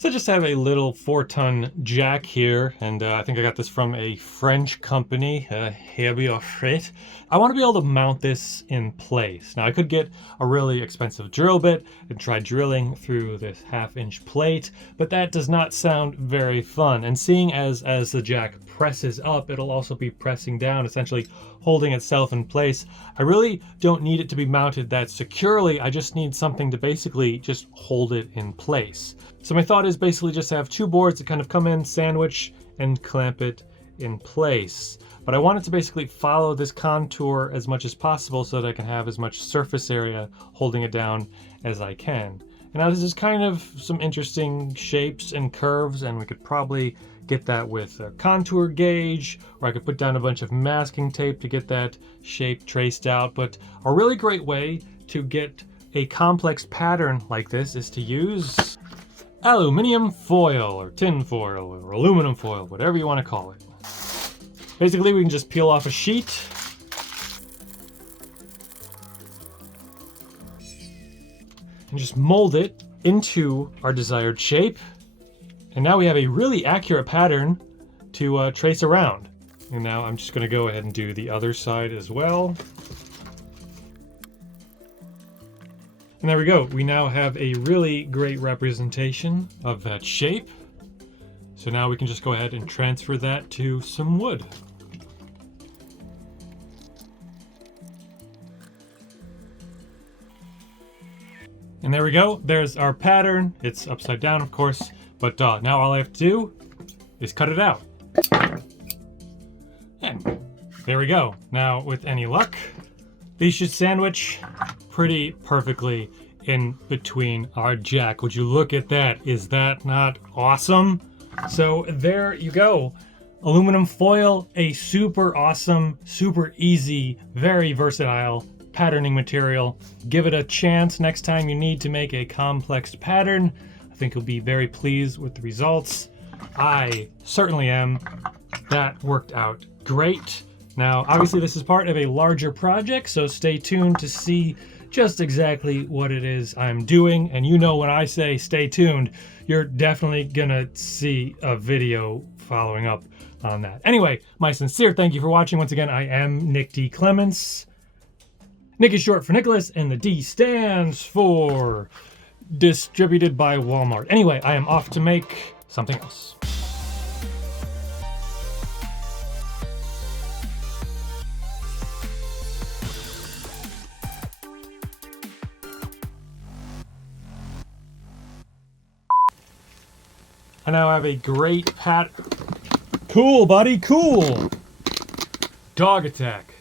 So I just have a little 4-ton jack here, and I think I got this from a French company, Heavy or Freight. I want to be able to mount this in place. Now I could get a really expensive drill bit and try drilling through this 1/2-inch plate, but that does not sound very fun. And seeing as the jack presses up, it'll also be pressing down, essentially holding itself in place. I really don't need it to be mounted that securely. I just need something to basically just hold it in place. So my thought is basically just have 2 boards that kind of come in, sandwich, and clamp it in place. But I want it to basically follow this contour as much as possible so that I can have as much surface area holding it down as I can. And now this is kind of some interesting shapes and curves, and we could probably get that with a contour gauge, or I could put down a bunch of masking tape to get that shape traced out. But a really great way to get a complex pattern like this is to use aluminum foil or tin foil or aluminum foil, whatever you want to call it. Basically, we can just peel off a sheet and just mold it into our desired shape. And now we have a really accurate pattern to trace around. And now I'm just going to go ahead and do the other side as well. And there we go. We now have a really great representation of that shape. So now we can just go ahead and transfer that to some wood. And there we go. There's our pattern. It's upside down, of course, but now all I have to do is cut it out. And there we go. Now, with any luck, these should sandwich pretty perfectly in between our jack. Would you look at that? Is that not awesome? So there you go. Aluminum foil, a super awesome, super easy, very versatile patterning material. Give it a chance next time you need to make a complex pattern. I think you'll be very pleased with the results. I certainly am. That worked out great. Now, obviously this is part of a larger project, so stay tuned to see just exactly what it is I'm doing. And you know, when I say stay tuned, you're definitely gonna see a video following up on that. Anyway, my sincere thank you for watching. Once again, I am Nick D. Clements. Nick is short for Nicholas, and the D stands for distributed by Walmart. Anyway, I am off to make something else. I now have a great Cool, buddy, cool! Dog attack.